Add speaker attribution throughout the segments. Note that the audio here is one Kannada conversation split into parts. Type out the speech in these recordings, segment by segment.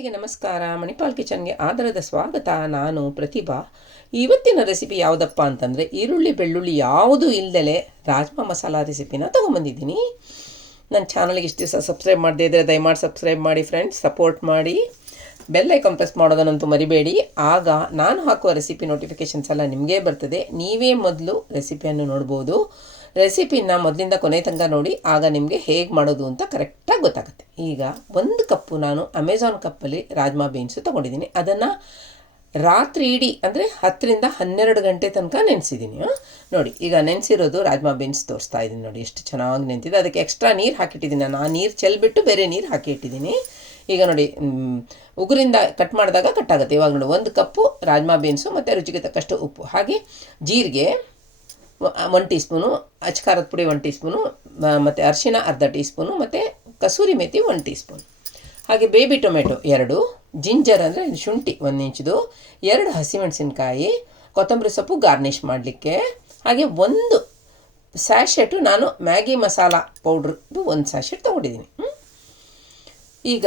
Speaker 1: ಎಲ್ಲರಿಗೆ ನಮಸ್ಕಾರ. ಮಣಿಪಾಲ್ ಕಿಚನ್ಗೆ ಆಧಾರದ ಸ್ವಾಗತ. ನಾನು ಪ್ರತಿಭಾ. ಇವತ್ತಿನ ರೆಸಿಪಿ ಯಾವುದಪ್ಪ ಅಂತಂದರೆ, ಈರುಳ್ಳಿ ಬೆಳ್ಳುಳ್ಳಿ ಯಾವುದೂ ಇಲ್ಲದೆ ರಾಜ್ಮಾ ಮಸಾಲ ರೆಸಿಪಿನ ತೊಗೊಂಬಂದಿದ್ದೀನಿ. ನನ್ನ ಚಾನಲ್ಗೆ ಇಷ್ಟು ದಿವಸ ಸಬ್ಸ್ಕ್ರೈಬ್ ಮಾಡದೇ ಇದ್ದರೆ ದಯಮಾಡಿ ಸಬ್ಸ್ಕ್ರೈಬ್ ಮಾಡಿ ಫ್ರೆಂಡ್ಸ್, ಸಪೋರ್ಟ್ ಮಾಡಿ. ಐಕಾನ್ ಪ್ರೆಸ್ ಮಾಡೋದನ್ನಂತೂ ಮರಿಬೇಡಿ. ಆಗ ನಾನು ಹಾಕುವ ರೆಸಿಪಿ ನೋಟಿಫಿಕೇಷನ್ಸ್ ಎಲ್ಲ ನಿಮಗೇ ಬರ್ತದೆ. ನೀವೇ ಮೊದಲು ರೆಸಿಪಿಯನ್ನು ನೋಡ್ಬೋದು. ರೆಸಿಪಿನ ಮೊದಲಿಂದ ಕೊನೆ ತನಕ ನೋಡಿ, ಆಗ ನಿಮಗೆ ಹೇಗೆ ಮಾಡೋದು ಅಂತ ಕರೆಕ್ಟಾಗಿ ಗೊತ್ತಾಗುತ್ತೆ. ಈಗ ಒಂದು ಕಪ್ಪು ನಾನು ಅಮೆಝಾನ್ ಕಪ್ಪಲ್ಲಿ ರಾಜ್ಮಾ ಬೀನ್ಸು ತೊಗೊಂಡಿದ್ದೀನಿ. ಅದನ್ನು ರಾತ್ರಿ ಇಡೀ ಅಂದರೆ ಹತ್ತರಿಂದ ಹನ್ನೆರಡು ಗಂಟೆ ತನಕ ನೆನೆಸಿದ್ದೀನಿ ನೋಡಿ, ಈಗ ನೆನೆಸಿರೋದು ರಾಜ್ಮಾ ಬೀನ್ಸ್ ತೋರಿಸ್ತಾ ಇದ್ದೀನಿ ನೋಡಿ, ಎಷ್ಟು ಚೆನ್ನಾಗಿ ನೆಂತಿದೆ ಅದಕ್ಕೆ ಎಕ್ಸ್ಟ್ರಾ ನೀರು ಹಾಕಿಟ್ಟಿದ್ದೀನಿ ನಾನು. ಆ ನೀರು ಚೆಲ್ಬಿಟ್ಟು ಬೇರೆ ನೀರು ಹಾಕಿಟ್ಟಿದ್ದೀನಿ ಈಗ ನೋಡಿ ಉಗುರಿಂದ ಕಟ್ ಮಾಡಿದಾಗ ಕಟ್ಟಾಗುತ್ತೆ ಇವಾಗ ನೋಡಿ, ಒಂದು ಕಪ್ಪು ರಾಜ್ಮಾ ಬೀನ್ಸು ಮತ್ತು ರುಚಿಗೆ ತಕ್ಕಷ್ಟು ಉಪ್ಪು. ಹಾಗೆ ಜೀರಿಗೆ ಒನ್ ಟೀ ಸ್ಪೂನು ಅಚ್ಕಾರದ ಪುಡಿ ಒನ್ ಟೀ ಸ್ಪೂನು ಮತ್ತು ಅರಿಶಿನ ಅರ್ಧ ಟೀ ಸ್ಪೂನು ಮತ್ತು kasuri methi one tea spoon ಹಾಗೆ ಬೇಬಿ ಟೊಮೆಟೊ ಎರಡು ಜಿಂಜರ್ ಅಂದರೆ ಶುಂಠಿ ಒಂದು ಇಂಚ್ದು, ಎರಡು ಹಸಿಮೆಣಸಿನ್ಕಾಯಿ, ಕೊತ್ತಂಬರಿ ಸೊಪ್ಪು ಗಾರ್ನಿಷ್ ಮಾಡಲಿಕ್ಕೆ. ಹಾಗೆ ಒಂದು ಸ್ಯಾಶೆಟು ನಾನು ಮ್ಯಾಗಿ ಮಸಾಲ ಪೌಡ್ರದ್ದು ಒಂದು ಸ್ಯಾಶೆಟ್ ತೊಗೊಂಡಿದ್ದೀನಿ. ಈಗ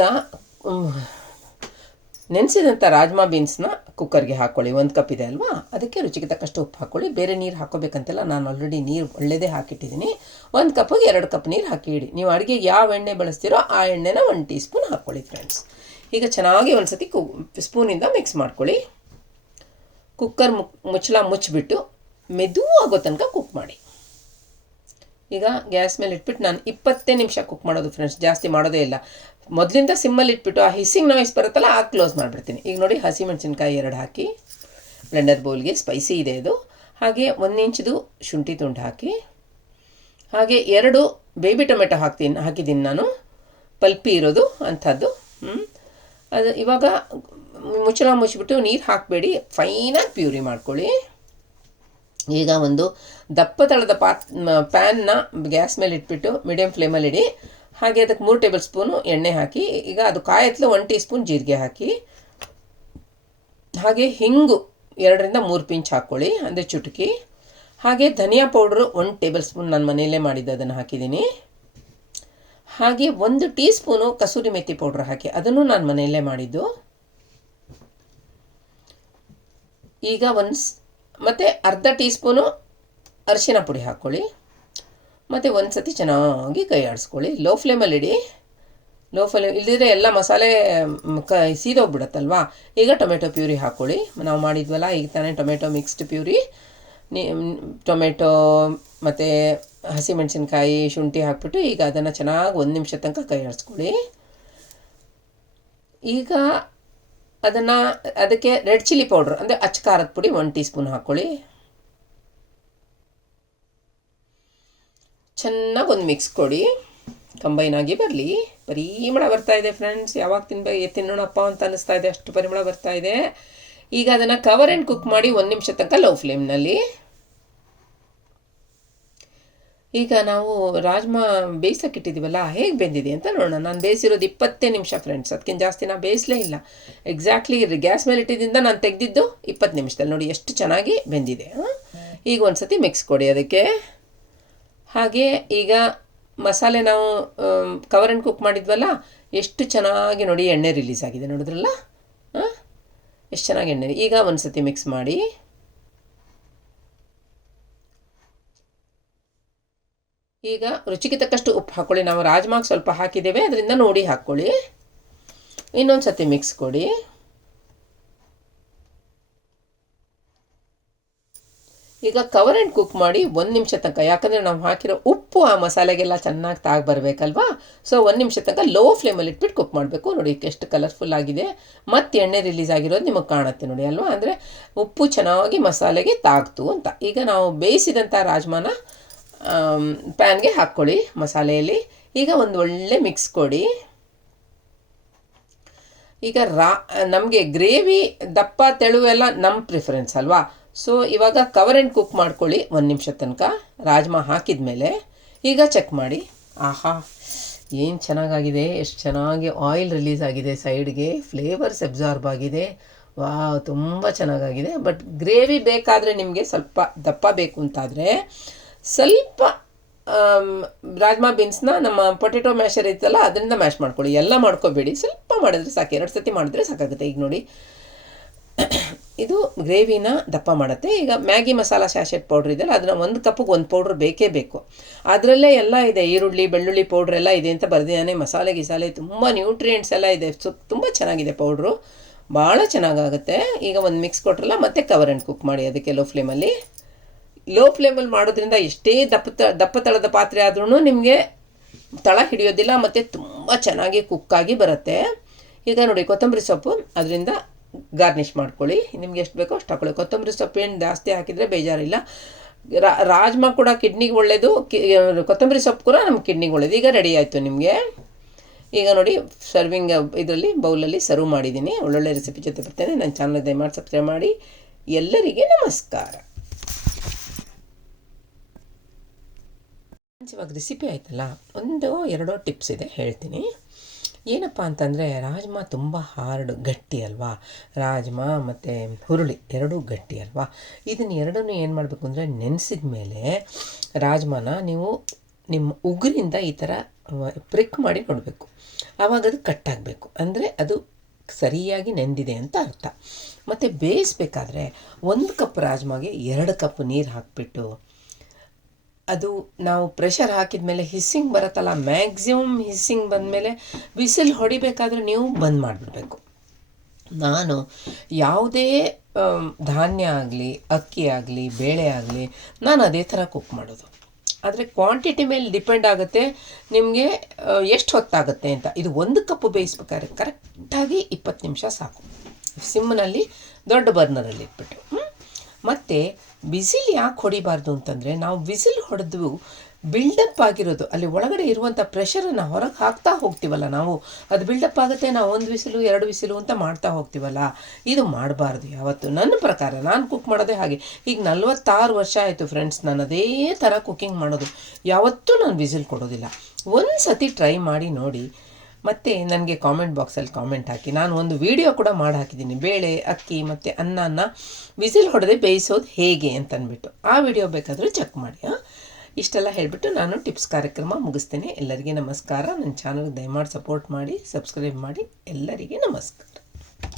Speaker 1: ನೆನೆಸಿದಂಥ ರಾಜ್ಮಾ ಬೀನ್ಸ್ನ ಕುಕ್ಕರ್ಗೆ ಹಾಕ್ಕೊಳ್ಳಿ ಒಂದು ಕಪ್ ಇದೆ ಅಲ್ವಾ? ಅದಕ್ಕೆ ರುಚಿಗೆ ತಕ್ಕಷ್ಟು ಉಪ್ಪು ಹಾಕ್ಕೊಳ್ಳಿ ಬೇರೆ ನೀರು ಹಾಕೋಬೇಕಂತೆಲ್ಲ ನಾನು ಆಲ್ರೆಡಿ ನೀರು ಒಳ್ಳೆಯದೇ ಹಾಕಿಟ್ಟಿದ್ದೀನಿ. ಒಂದು ಕಪ್ಪಿಗೆ ಎರಡು ಕಪ್ ನೀರು ಹಾಕಿ ಇಡಿ ನೀವು ಅಡುಗೆಗೆ ಯಾವ ಎಣ್ಣೆ ಬಳಸ್ತೀರೋ ಆ ಎಣ್ಣೆನ ಒಂದು ಟೀ ಸ್ಪೂನ್ ಹಾಕ್ಕೊಳ್ಳಿ ಫ್ರೆಂಡ್ಸ್ ಈಗ ಚೆನ್ನಾಗಿ ಒಂದು ಸತಿ ಕು, ಸ್ಪೂನಿಂದ ಮಿಕ್ಸ್ ಮಾಡ್ಕೊಳ್ಳಿ. ಕುಕ್ಕರ್ ಮುಚ್ಚಳ ಮುಚ್ಚಿಬಿಟ್ಟು ಮೆದುವಾಗೋ ತನಕ ಕುಕ್ ಮಾಡಿ. ಈಗ ಗ್ಯಾಸ್ ಮೇಲೆ ಇಟ್ಬಿಟ್ಟು ನಾನು ಇಪ್ಪತ್ತೇ ನಿಮಿಷ ಕುಕ್ ಮಾಡೋದು ಫ್ರೆಂಡ್ಸ್ ಜಾಸ್ತಿ ಮಾಡೋದೇ ಇಲ್ಲ. ಮೊದಲಿಂದ ಸಿಮ್ಮಲ್ಲಿ ಇಟ್ಬಿಟ್ಟು ಆ ಹಿಸ್ಸಿಂಗ್ ನಾಯ್ಸ್ ಬರುತ್ತಲ್ಲ ಆ ಕ್ಲೋಸ್ ಮಾಡಿಬಿಡ್ತೀನಿ. ಈಗ ನೋಡಿ ಹಸಿಮೆಣಸಿನ್ಕಾಯಿ ಎರಡು ಹಾಕಿ ಬ್ಲೆಂಡರ್ ಬೌಲ್ಗೆ ಸ್ಪೈಸಿ ಇದೆ ಅದು ಹಾಗೆ ಒಂದು ಇಂಚ್ದು ಶುಂಠಿ ತುಂಡು ಹಾಕಿ, ಹಾಗೆ ಎರಡು ಬೇಬಿ ಟೊಮೆಟೊ ಹಾಕ್ತೀನಿ ಹಾಕಿದ್ದೀನಿ ನಾನು. ಪಲ್ಪಿ ಇರೋದು ಅಂಥದ್ದು. ಅದು ಇವಾಗ ಮುಚ್ಚಳ ಮುಚ್ಚಿಬಿಟ್ಟು ನೀರು ಹಾಕಬೇಡಿ ಫೈನಾಗಿ ಪ್ಯೂರಿ ಮಾಡ್ಕೊಳ್ಳಿ. ಈಗ ಒಂದು ದಪ್ಪ ತಳದ ಪಾತ್ ಪ್ಯಾನ್ನ ಗ್ಯಾಸ್ ಮೇಲೆ ಇಟ್ಬಿಟ್ಟು ಮೀಡಿಯಮ್ ಫ್ಲೇಮಲ್ಲಿ ಇಡಿ. ಹಾಗೆ ಅದಕ್ಕೆ ಮೂರು ಟೇಬಲ್ ಸ್ಪೂನು ಎಣ್ಣೆ ಹಾಕಿ, ಈಗ ಅದು ಕಾಯತ್ಲು ಒನ್ ಟೀ ಸ್ಪೂನ್ ಜೀರಿಗೆ ಹಾಕಿ. ಹಾಗೆ ಹಿಂಗು ಎರಡರಿಂದ ಮೂರು ಪಿಂಚ್ ಹಾಕ್ಕೊಳ್ಳಿ, ಅಂದರೆ ಚುಟುಕಿ. ಹಾಗೆ ಧನಿಯಾ ಪೌಡ್ರು ಒಂದು ಟೇಬಲ್ ಸ್ಪೂನ್ ನಾನು ಮನೆಯಲ್ಲೇ ಮಾಡಿದ್ದು, ಅದನ್ನು ಹಾಕಿದ್ದೀನಿ. ಹಾಗೆ ಒಂದು tea spoon kasuri methi powder ಹಾಕಿ, ಅದನ್ನು ನಾನು ಮನೆಯಲ್ಲೇ ಮಾಡಿದ್ದು. ಈಗ ಒಂದು ಮತ್ತು ಅರ್ಧ ಟೀ ಸ್ಪೂನು ಅರಿಶಿನ ಪುಡಿ ಹಾಕ್ಕೊಳ್ಳಿ. ಮತ್ತು ಒಂದು ಸತಿ ಚೆನ್ನಾಗಿ ಕೈ ಆಡಿಸ್ಕೊಳ್ಳಿ. ಲೋ ಫ್ಲೇಮಲ್ಲಿ ಇಡಿ. ಲೋ ಫ್ಲೇಮ್ ಇಲ್ಲದಿದ್ರೆ ಎಲ್ಲ ಮಸಾಲೆ ಕ, ಸೀದೋಗ್ಬಿಡತ್ತಲ್ವಾ? ಈಗ ಟೊಮೆಟೊ ಪ್ಯೂರಿ ಹಾಕ್ಕೊಳ್ಳಿ. ನಾವು ಮಾಡಿದ್ವಲ್ಲ, ಈಗ ತಾನೇ ಟೊಮೆಟೊ ಮಿಕ್ಸ್ಡ್ ಪ್ಯೂರಿ. ಟೊಮೆಟೊ ಮತ್ತು ಹಸಿಮೆಣಸಿನ್ಕಾಯಿ ಶುಂಠಿ ಹಾಕ್ಬಿಟ್ಟು ಈಗ ಅದನ್ನು ಚೆನ್ನಾಗಿ ಒಂದು ನಿಮಿಷ ತನಕ ಕೈ ಆಡಿಸ್ಕೊಳ್ಳಿ. ಈಗ ಅದನ್ನು ಅದಕ್ಕೆ ರೆಡ್ ಚಿಲ್ಲಿ ಪೌಡ್ರ್, ಅಂದರೆ ಅಚ್ಚ ಖಾರದ ಪುಡಿ ಒನ್ ಟೀ ಸ್ಪೂನ್ ಹಾಕ್ಕೊಳ್ಳಿ ಚೆನ್ನಾಗಿ ಒಂದು ಮಿಕ್ಸ್ ಕೊಡಿ. ಕಂಬೈನ್ ಆಗಿ ಬರಲಿ. ಪರಿಮಳ ಬರ್ತಾ ಇದೆ ಫ್ರೆಂಡ್ಸ್ ಯಾವಾಗ ತಿನ್ಬೇಕು ತಿನ್ನೋಣಪ್ಪ ಅಂತ ಅನ್ನಿಸ್ತಾ ಇದೆ. ಅಷ್ಟು ಪರಿಮಳ ಬರ್ತಾ ಇದೆ. ಈಗ ಅದನ್ನು ಕವರ್ ಆ್ಯಂಡ್ ಕುಕ್ ಮಾಡಿ ಒಂದು ನಿಮಿಷ ತನಕ ಲೋ ಫ್ಲೇಮ್ನಲ್ಲಿ ಈಗ ನಾವು ರಾಜ್ಮಾ ಬೇಯಿಸೋಕ್ಕಿಟ್ಟಿದ್ದೀವಲ್ಲ ಹೇಗೆ ಬೆಂದಿದೆ ಅಂತ ನೋಡೋಣ. ನಾನು ಬೇಯಿಸಿರೋದು ಇಪ್ಪತ್ತೇ ನಿಮಿಷ ಫ್ರೆಂಡ್ಸ್ ಅದಕ್ಕಿಂತ ಜಾಸ್ತಿ ನಾನು ಬೇಯಿಸಲೇ ಇಲ್ಲ. ಎಕ್ಸಾಕ್ಟ್ಲಿ ಗ್ಯಾಸ್ ಮೇಲೆ ಇಟ್ಟಿದ್ದರಿಂದ ನಾನು ತೆಗೆದಿದ್ದು ಇಪ್ಪತ್ತು ನಿಮಿಷದಲ್ಲಿ. ನೋಡಿ ಎಷ್ಟು ಚೆನ್ನಾಗಿ ಬೆಂದಿದೆ? ಈಗ ಒಂದು ಸತಿ ಮಿಕ್ಸ್ ಕೊಡಿ ಅದಕ್ಕೆ. ಹಾಗೆ ಈಗ ಮಸಾಲೆ ನಾವು ಕವರ್ ಆ್ಯಂಡ್ ಕುಕ್ ಮಾಡಿದ್ವಲ್ಲ, ಎಷ್ಟು ಚೆನ್ನಾಗಿ ನೋಡಿ ಎಣ್ಣೆ ರಿಲೀಸ್ ಆಗಿದೆ ನೋಡಿದ್ರಲ್ಲ, ಹಾಂ? ಎಷ್ಟು ಚೆನ್ನಾಗಿ ಎಣ್ಣೆ, ಈಗ ಒಂದು ಸತಿ ಮಿಕ್ಸ್ ಮಾಡಿ. ಈಗ ರುಚಿಗೆ ತಕ್ಕಷ್ಟು ಉಪ್ಪು ಹಾಕ್ಕೊಳ್ಳಿ ನಾವು ರಾಜ್ಮಾಗ್ ಸ್ವಲ್ಪ ಹಾಕಿದ್ದೇವೆ. ಅದರಿಂದ ನೋಡಿ ಹಾಕ್ಕೊಳ್ಳಿ ಇನ್ನೊಂದು ಸತಿ ಮಿಕ್ಸ್ ಕೊಡಿ. ಈಗ ಕವರ್ ಆ್ಯಂಡ್ ಕುಕ್ ಮಾಡಿ ಒಂದು ನಿಮಿಷ ತನಕ. ಯಾಕಂದರೆ ನಾವು ಹಾಕಿರೋ ಉಪ್ಪು ಆ ಮಸಾಲೆಗೆಲ್ಲ ಚೆನ್ನಾಗಿ ತಾಗಿ ಬರಬೇಕಲ್ವಾ? ಸೊ ಒಂದು ನಿಮಿಷ ತನಕ ಲೋ ಫ್ಲೇಮಲ್ಲಿ ಇಟ್ಬಿಟ್ಟು ಕುಕ್ ಮಾಡಬೇಕು. ನೋಡಿ ಎಷ್ಟು ಕಲರ್ಫುಲ್ ಆಗಿದೆ. ಮತ್ತು ಎಣ್ಣೆ ರಿಲೀಸ್ ಆಗಿರೋದು ನಿಮಗೆ ಕಾಣುತ್ತೆ ನೋಡಿ, ಅಲ್ವಾ? ಅಂದರೆ ಉಪ್ಪು ಚೆನ್ನಾಗಿ ಮಸಾಲೆಗೆ ತಾಗ್ತು ಅಂತ. ಈಗ ನಾವು ಬೇಯಿಸಿದಂಥ ರಾಜ್ಮಾನ ಪ್ಯಾನ್ಗೆ ಹಾಕ್ಕೊಳ್ಳಿ ಮಸಾಲೆಯಲ್ಲಿ. ಈಗ ಒಂದು ಒಳ್ಳೆ ಮಿಕ್ಸ್ ಕೊಡಿ. ಈಗ ರಾ, ನಮಗೆ ಗ್ರೇವಿ, ದಪ್ಪ, ತೆಳು ಎಲ್ಲ ನಮ್ಮ ಪ್ರಿಫರೆನ್ಸ್ ಅಲ್ವಾ? ಸೊ, ಇವಾಗ ಕವರ್ ಆ್ಯಂಡ್ ಕುಕ್ ಮಾಡ್ಕೊಳ್ಳಿ ಒಂದು ನಿಮಿಷ ತನಕ. ರಾಜ್ಮಾ ಹಾಕಿದ ಮೇಲೆ ಈಗ ಚೆಕ್ ಮಾಡಿ. ಆಹಾ, ಏನು ಚೆನ್ನಾಗಾಗಿದೆ? ಎಷ್ಟು ಚೆನ್ನಾಗಿ ಆಯಿಲ್ ರಿಲೀಸ್ ಆಗಿದೆ ಸೈಡ್ಗೆ. ಫ್ಲೇವರ್ಸ್ ಅಬ್ಸಾರ್ಬ್ ಆಗಿದೆ. ವಾ ತುಂಬ ಚೆನ್ನಾಗಾಗಿದೆ. ಬಟ್ ಗ್ರೇವಿ ಬೇಕಾದರೆ ನಿಮಗೆ ಸ್ವಲ್ಪ ದಪ್ಪ ಬೇಕು ಅಂತಾದರೆ ಸ್ವಲ್ಪ ರಾಜ್ಮಾ ಬೀನ್ಸ್ನ ನಮ್ಮ ಪೊಟೆಟೊ ಮ್ಯಾಶರ್ ಇತ್ತಲ್ಲ ಅದರಿಂದ ಮ್ಯಾಶ್ ಮಾಡ್ಕೊಳ್ಳಿ. ಎಲ್ಲ ಮಾಡ್ಕೋಬೇಡಿ. ಸ್ವಲ್ಪ ಮಾಡಿದ್ರೆ ಸಾಕು. ಎರಡು ಸತಿ ಮಾಡಿದ್ರೆ ಸಾಕಾಗುತ್ತೆ. ಈಗ ನೋಡಿ. ಇದು ಗ್ರೇವಿನ ದಪ್ಪ ಮಾಡುತ್ತೆ. ಈಗ ಮ್ಯಾಗಿ ಮಸಾಲ ಶ್ಯಾಶೆಟ್ ಪೌಡ್ರ್ ಇದೆಯಲ್ಲ, ಅದನ್ನು ಒಂದು ಕಪ್ಪಿಗೆ ಒಂದು ಪೌಡ್ರ್ ಬೇಕೇ ಬೇಕು. ಅದರಲ್ಲೇ ಎಲ್ಲ ಇದೆ. ಈರುಳ್ಳಿ, ಬೆಳ್ಳುಳ್ಳಿ ಪೌಡ್ರ್ ಎಲ್ಲ ಇದೆ ಅಂತ ಬರೆದಿದ್ದಾನೆ ಮಸಾಲೆ ಗಿಸಾಲೆ ತುಂಬ ನ್ಯೂಟ್ರಿಯೆಂಟ್ಸ್ ಎಲ್ಲ ಇದೆ. ಸೊ, ತುಂಬ ಚೆನ್ನಾಗಿದೆ ಪೌಡ್ರು. ಭಾಳ ಚೆನ್ನಾಗಾಗುತ್ತೆ. ಈಗ ಒಂದು ಮಿಕ್ಸ್ ಕೊಟ್ರಲ್ಲ, ಮತ್ತೆ ಕವರ್ ಆ್ಯಂಡ್ ಕುಕ್ ಮಾಡಿ, ಅದಕ್ಕೆ ಲೋ ಫ್ಲೇಮಲ್ಲಿ ಲೋ ಫ್ಲೇಮಲ್ಲಿ ಮಾಡೋದ್ರಿಂದ ಎಷ್ಟೇ ದಪ್ಪ ದಪ್ಪ ತಳದ ಪಾತ್ರೆ ಆದ್ರೂ ನಿಮಗೆ ತಳ ಹಿಡಿಯೋದಿಲ್ಲ, ಮತ್ತು ತುಂಬ ಚೆನ್ನಾಗಿ ಕುಕ್ಕಾಗಿ ಬರುತ್ತೆ. ಈಗ ನೋಡಿ, ಕೊತ್ತಂಬರಿ ಸೊಪ್ಪು, ಅದರಿಂದ ಗಾರ್ನಿಷ್ ಮಾಡ್ಕೊಳ್ಳಿ. ನಿಮ್ಗೆ ಎಷ್ಟು ಬೇಕೋ ಅಷ್ಟು ಹಾಕೊಳ್ಳಿ. ಕೊತ್ತಂಬರಿ ಸೊಪ್ಪು ಏನು ಜಾಸ್ತಿ ಹಾಕಿದರೆ ಬೇಜಾರಿಲ್ಲ. ರಾಜ್ಮಾ ಕೂಡ ಕಿಡ್ನಿಗೆ ಒಳ್ಳೆಯದು ಕಿ, ಕೊತ್ತಂಬರಿ ಸೊಪ್ಪು ಕೂಡ ನಮ್ಮ ಕಿಡ್ನಿಗೆ ಒಳ್ಳೇದು. ಈಗ ರೆಡಿ ಆಯಿತು ನಿಮಗೆ. ಈಗ ನೋಡಿ ಸರ್ವಿಂಗ್ ಇದರಲ್ಲಿ ಬೌಲಲ್ಲಿ ಸರ್ವ್ ಮಾಡಿದ್ದೀನಿ. ಒಳ್ಳೊಳ್ಳೆ ರೆಸಿಪಿ ಜೊತೆ ಬರ್ತೇನೆ. ನನ್ನ ಚಾನಲ್ ದಯಮಾಡಿ ಸಬ್ಸ್ಕ್ರೈಬ್ ಮಾಡಿ. ಎಲ್ಲರಿಗೆ ನಮಸ್ಕಾರ. ಇವಾಗ ರೆಸಿಪಿ ಆಯ್ತಲ್ಲ? ಒಂದು, ಎರಡೋ ಟಿಪ್ಸ್ ಇದೆ, ಹೇಳ್ತೀನಿ. ಏನಪ್ಪ ಅಂತಂದರೆ, ರಾಜ್ಮಾ ತುಂಬ ಹಾರ್ಡ್ ಗಟ್ಟಿ ಅಲ್ವಾ? ರಾಜ್ಮಾ ಮತ್ತು ಹುರುಳಿ ಎರಡೂ ಗಟ್ಟಿ ಅಲ್ವಾ? ಇದನ್ನು ಎರಡನ್ನೂ ಏನು ಮಾಡಬೇಕು ಅಂದರೆ, ನೆನೆಸಿದ ಮೇಲೆ ರಾಜ್ಮಾನ ನೀವು ನಿಮ್ಮ ಉಗುರಿಂದ ಈ ಥರ ಪ್ರಿಕ್ ಮಾಡಿ ನೋಡಬೇಕು. ಆವಾಗ ಅದು ಕಟ್ಟಾಗಬೇಕು ಅಂದರೆ ಅದು ಸರಿಯಾಗಿ ನೆಂದಿದೆ ಅಂತ ಅರ್ಥ. ಮತ್ತು ಬೇಯಿಸ್ಬೇಕಾದ್ರೆ, ಒಂದು ಕಪ್ ರಾಜ್ಮಾಗೆ ಎರಡು ಕಪ್ ನೀರು ಹಾಕಿಬಿಟ್ಟು ಅದು ನಾವು ಪ್ರೆಷರ್ ಹಾಕಿದ ಮೇಲೆ ಹಿಸ್ಸಿಂಗ್ ಬರುತ್ತಲ್ಲ ಮ್ಯಾಕ್ಸಿಮಮ್ ಹಿಸ್ಸಿಂಗ್ ಬಂದಮೇಲೆ ವಿಸಿಲ್ ಹೊಡಿಬೇಕಾದ್ರೆ ನೀವು ಬಂದ್ ಮಾಡಿಬಿಡ್ಬೇಕು. ನಾನು ಯಾವುದೇ ಧಾನ್ಯ ಆಗಲಿ, ಅಕ್ಕಿ ಆಗಲಿ, ಬೇಳೆ ಆಗಲಿ, ನಾನು ಅದೇ ಥರ ಕುಕ್ ಮಾಡೋದು. ಆದರೆ ಕ್ವಾಂಟಿಟಿ ಮೇಲೆ ಡಿಪೆಂಡ್ ಆಗುತ್ತೆ, ನಿಮಗೆ ಎಷ್ಟು ಹೊತ್ತಾಗುತ್ತೆ ಅಂತ. ಇದು ಒಂದು ಕಪ್ ಬೇಯಿಸ್ಬೇಕಾದ್ರೆ ಕರೆಕ್ಟಾಗಿ ಇಪ್ಪತ್ತು ನಿಮಿಷ ಸಾಕು. ಸಿಮ್ನಲ್ಲಿ ದೊಡ್ಡ ಬರ್ನರಲ್ಲಿ ಇಟ್ಬಿಟ್ಟು? ಮತ್ತು ವಿಸಿಲ್ ಯಾಕೆ ಹೊಡಿಬಾರ್ದು ಅಂತಂದರೆ ನಾವು ವಿಸಿಲ್ ಹೊಡೆದು ಬಿಲ್ಡಪ್ ಆಗಿರೋದು, ಅಲ್ಲಿ ಒಳಗಡೆ ಇರುವಂಥ ಪ್ರೆಷರನ್ನು ಹೊರಗೆ ಹಾಕ್ತಾ ಹೋಗ್ತೀವಲ್ಲ ನಾವು, ಅದು ಬಿಲ್ಡಪ್ ಆಗುತ್ತೆ, ನಾವು ಒಂದು ವಿಸಿಲು, ಎರಡು ವಿಸಿಲು ಅಂತ ಮಾಡ್ತಾ ಹೋಗ್ತೀವಲ್ಲ, ಇದು ಮಾಡಬಾರ್ದು ಯಾವತ್ತು. ನನ್ನ ಪ್ರಕಾರ, ನಾನು ಕುಕ್ ಮಾಡೋದೇ ಹಾಗೆ. ಈಗ ನಲ್ವತ್ತಾರು ವರ್ಷ ಆಯಿತು ಫ್ರೆಂಡ್ಸ್ ನಾನು ಅದೇ ಥರ ಕುಕ್ಕಿಂಗ್ ಮಾಡೋದು. ಯಾವತ್ತೂ ನಾನು ವಿಸಿಲ್ ಕೊಡೋದಿಲ್ಲ. ಒಂದು ಸತಿ ಟ್ರೈ ಮಾಡಿ ನೋಡಿ ಮತ್ತು ನನಗೆ ಕಾಮೆಂಟ್ ಬಾಕ್ಸಲ್ಲಿ ಕಾಮೆಂಟ್ ಹಾಕಿ. ನಾನು ಒಂದು ವಿಡಿಯೋ ಕೂಡ ಮಾಡಿ ಹಾಕಿದ್ದೀನಿ ಬೇಳೆ, ಅಕ್ಕಿ ಮತ್ತು ಅನ್ನನ ವಿಸಿಲ್ ಹೊಡೆದೇ ಬೇಯಿಸೋದು ಹೇಗೆ ಅಂತ ಅಂದ್ಬಿಟ್ಟು ಆ ವಿಡಿಯೋ ಬೇಕಾದರೂ ಚೆಕ್ ಮಾಡಿ ಇಷ್ಟೆಲ್ಲ ಹೇಳಿಬಿಟ್ಟು ನಾನು ಟಿಪ್ಸ್ ಕಾರ್ಯಕ್ರಮ ಮುಗಿಸ್ತೇನೆ. ಎಲ್ಲರಿಗೆ ನಮಸ್ಕಾರ. ನನ್ನ ಚಾನಲ್ಗೆ ದಯಮಾಡಿ ಸಪೋರ್ಟ್ ಮಾಡಿ ಸಬ್ಸ್ಕ್ರೈಬ್ ಮಾಡಿ. ಎಲ್ಲರಿಗೆ ನಮಸ್ಕಾರ.